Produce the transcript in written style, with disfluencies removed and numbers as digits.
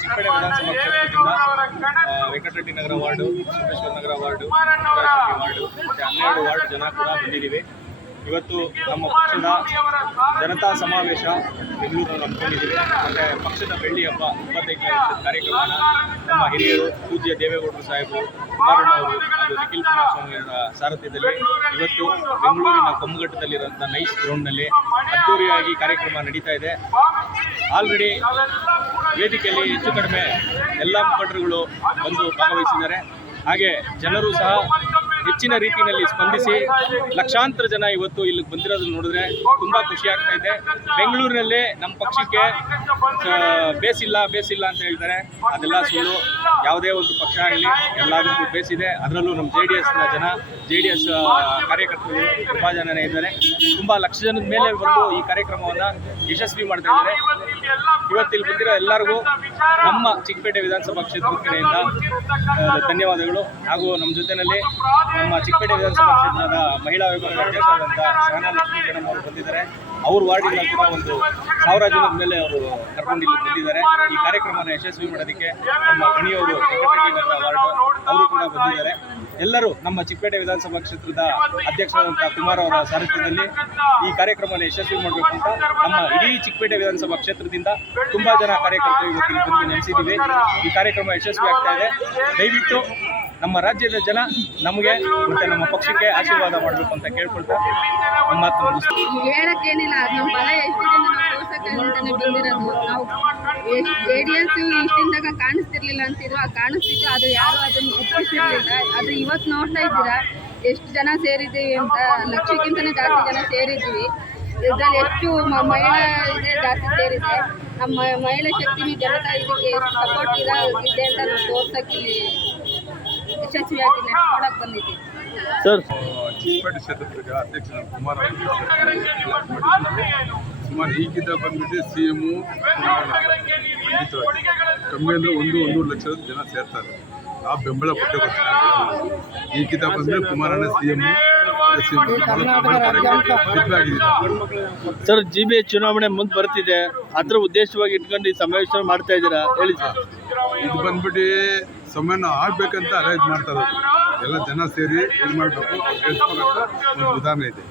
ಚಿಕ್ಕಪೇಟೆ ವಿಧಾನಸಭಾ ಕ್ಷೇತ್ರದಿಂದ ವೆಂಕಟರೆಡ್ಡಿ ನಗರ ವಾರ್ಡು, ಸೋಮೇಶ್ವರ ನಗರ ward, ward ಮತ್ತು 12 ವಾರ್ಡ್ ಜನ ಕೂಡ ಬಂದಿದ್ದೀವಿ. ಇವತ್ತು ನಮ್ಮ ಪಕ್ಷದ ಜನತಾ ಸಮಾವೇಶ ಬೆಂಗಳೂರಲ್ಲಿ ಹಮ್ಮಿಕೊಂಡಿದ್ದೀವಿ. ಮತ್ತು ಪಕ್ಷದ ಬೆಳ್ಳಿ ಹಬ್ಬ 25ನೇ ವರ್ಷದ ಕಾರ್ಯಕ್ರಮನ ನಮ್ಮ ಹಿರಿಯರು ಪೂಜ್ಯ ದೇವೇಗೌಡರು ಸಾಹೇಬರು, ಕುಮಾರಣ್ಣವರು ಹಾಗೂ ನಿಖಿಲ್ ಕುಮಾರಸ್ವಾಮಿ ಅವರ ಸಾರಥ್ಯದಲ್ಲಿ ಇವತ್ತು ಬೆಂಗಳೂರಿನ ಕೊಮ್ಮಘಟ್ಟದಲ್ಲಿರುವಂಥ ನೈಸ್ ಗ್ರೌಂಡ್ನಲ್ಲಿ ಅದ್ದೂರಿಯಾಗಿ ಕಾರ್ಯಕ್ರಮ ನಡೀತಾ ಇದೆ. ಆಲ್ರೆಡಿ ವೇದಿಕೆಯಲ್ಲಿ ಹೆಚ್ಚು ಕಡಿಮೆ ಎಲ್ಲ ಮುಖಂಡರುಗಳು ಬಂದು ಭಾಗವಹಿಸಿದ್ದಾರೆ. ಹಾಗೆ ಜನರು ಸಹ ಹೆಚ್ಚಿನ ರೀತಿಯಲ್ಲಿ ಸ್ಪಂದಿಸಿ ಲಕ್ಷಾಂತರ ಜನ ಇವತ್ತು ಇಲ್ಲಿಗೆ ಬಂದಿರೋದನ್ನು ನೋಡಿದ್ರೆ ತುಂಬ ಖುಷಿ ಆಗ್ತಾ ಇದೆ. ಬೆಂಗಳೂರಿನಲ್ಲೇ ನಮ್ಮ ಪಕ್ಷಕ್ಕೆ ಬೇಸಿಲ್ಲ ಅಂತ ಹೇಳ್ತಾರೆ, ಅದೆಲ್ಲ ಸುಳ್ಳು. ಯಾವುದೇ ಒಂದು ಪಕ್ಷ ಆಗಲಿ ಎಲ್ಲದಕ್ಕೂ ಬೇಸಿದೆ. ಅದರಲ್ಲೂ ನಮ್ಮ JDS ಕಾರ್ಯಕರ್ತರು ತುಂಬ ಜನನೇ ಇದ್ದಾರೆ. ತುಂಬ ಲಕ್ಷ ಜನದ ಮೇಲೆ ಬಂದು ಈ ಕಾರ್ಯಕ್ರಮವನ್ನು ಯಶಸ್ವಿ ಮಾಡ್ತಾ ಇದ್ದಾರೆ. ಇವತ್ತಿಲ್ಲಿ ಬಂದಿರೋ ಎಲ್ಲರಿಗೂ ನಮ್ಮ ಚಿಕ್ಕಪೇಟೆ ವಿಧಾನಸಭಾ ಕ್ಷೇತ್ರದ ಕಡೆಯಿಂದ ಧನ್ಯವಾದಗಳು. ಹಾಗೂ ನಮ್ಮ ಜೊತೆಯಲ್ಲಿ ನಮ್ಮ ಚಿಕ್ಕಪೇಟೆ ವಿಧಾನಸಭಾ ಕ್ಷೇತ್ರದ ಮಹಿಳಾ ವಿಭಾಗದ ಅಧ್ಯಕ್ಷರಾದಂಥ ಸಹನಾ ಲಕ್ಷ್ಮೀಕರಣ ಅವರು ಬಂದಿದ್ದಾರೆ. ಅವ್ರ ವಾರ್ಡಿನ ಕೂಡ ಒಂದು 1000 ಜನದ ಮೇಲೆ ಅವರು ಕರ್ಕೊಂಡು ಇಲ್ಲಿ ಬಂದಿದ್ದಾರೆ. ಈ ಕಾರ್ಯಕ್ರಮನ ಯಶಸ್ವಿ ಮಾಡೋದಕ್ಕೆ ನಮ್ಮ ಗಣಿಯವರು ವೆಂಕಟರೆಡ್ಡಿ ನಗರ ವಾರ್ಡ್ ಅವರು ಕೂಡ ಬಂದಿದ್ದಾರೆ. ಎಲ್ಲರೂ ನಮ್ಮ ಚಿಕ್ಕಪೇಟೆ ವಿಧಾನಸಭಾ ಕ್ಷೇತ್ರದ ಅಧ್ಯಕ್ಷರಾದಂಥ ಕುಮಾರ್ ಅವರ ಸಾರಥ್ಯದಲ್ಲಿ ಈ ಕಾರ್ಯಕ್ರಮವನ್ನು ಯಶಸ್ವಿ ಮಾಡಬೇಕು ಅಂತ ನಮ್ಮ ಇಡೀ ಚಿಕ್ಕಪೇಟೆ ವಿಧಾನಸಭಾ ಕ್ಷೇತ್ರದಿಂದ ತುಂಬ ಜನ ಕಾರ್ಯಕರ್ತರು ಇವತ್ತಿಗೆ ಬಂದು ನೆಲೆಸಿದ್ದೀವಿ. ಈ ಕಾರ್ಯಕ್ರಮ ಯಶಸ್ವಿ ಆಗ್ತಾ ಇದೆ. ದಯವಿಟ್ಟು ನಮ್ಮ ರಾಜ್ಯದ ಜನ ನಮಗೆ ಮತ್ತು ನಮ್ಮ ಪಕ್ಷಕ್ಕೆ ಆಶೀರ್ವಾದ ಮಾಡಬೇಕು ಅಂತ ಕೇಳ್ಕೊಳ್ತಾ ನಮ್ಮ ಮಾತು ಮುಗಿಸ್ತೀವಿ. ಹೇಳಕ್ಕೇನಿಲ್ಲ, ನಮ್ಮ ಬಲ ಎಷ್ಟಿದೆ ತೋರ್ಸಕ್ಕೆ ಅಂತಾನೆ ಬಂದಿರೋದು. ನಾವು JDS ಇಷ್ಟಿಂದಾಗ ಕಾಣಿಸ್ತಿರ್ಲಿಲ್ಲ ಅಂತಿದ್ರು, ಕಾಣಿಸ್ತಿತ್ತು, ಅದು ಯಾರು ಅದನ್ನು ಗುರುತಿಸಿರ್ಲಿಲ್ಲ. ಅದು ಇವತ್ತು ನೋಡ್ತಾ ಇದ್ದೀರಾ ಎಷ್ಟು ಜನ ಸೇರಿದ್ದೀವಿ ಅಂತ. ಲಕ್ಷಕ್ಕಿಂತಲೇ ಜಾಸ್ತಿ ಜನ ಸೇರಿದ್ದೀವಿ. ಇದರಲ್ಲಿ ಎಷ್ಟು ಮಹಿಳಾ ಇದೆ ಜಾಸ್ತಿ ಸೇರಿದೆ. ನಮ್ಮ ಮಹಿಳಾ ಶಕ್ತಿನೂ ಜನತಾ ಇದಕ್ಕೆ ಸಪೋರ್ಟ್ ಇದೆ ಅಂತ ನಾವು ತೋರ್ಸಕ್ಕೆ ಇಲ್ಲಿ ಯಶಸ್ವಿಯಾಗಿ ನಡೆಸ್ಕೊಡಕ್ಕೆ ಬಂದಿದ್ದೀವಿ. ಸರ್, ಚಿಕ್ಕಪೇಟೆ ಕ್ಷೇತ್ರದ ಅಧ್ಯಕ್ಷ ಕುಮಾರ್ ಸುಮಾರು ಈಗಿದ್ದ ಬಂದ್ಬಿಟ್ಟು CM ಖಂಡಿತವಾಗಿ ಕಮ್ಮಿ ಅಂದರೆ 1-1.5 ಲಕ್ಷ ಜನ ಸೇರ್ತಾರೆ. ಆ ಬೆಂಬಲ ಕೊಟ್ಟೆ ಬರ್ತಾರೆ. ಈಗಿದ್ದ ಬಂದರೆ ಕುಮಾರಣ್ಣ CM ಸರ್, GBA ಚುನಾವಣೆ ಮುಂದೆ ಬರ್ತಿದೆ, ಅದರ ಉದ್ದೇಶವಾಗಿ ಇಟ್ಕೊಂಡು ಈ ಸಮಾವೇಶ ಮಾಡ್ತಾ ಇದ್ದೀರಾ, ಹೇಳಿ ಸರ್. ಇದು ಬಂದ್ಬಿಟ್ಟು ಸಮಯನ ಆಗ್ಬೇಕಂತ ಅರೇಂಜ್ ಮಾಡ್ತಾ ಇರೋದು. ಎಲ್ಲ ಜನ ಸೇರಿ ಇದು ಮಾಡಬೇಕು, ಗೆಲ್ಸ್ಬೇಕಂತ ಒಂದು ವಿಧಾನ ಇದೆ.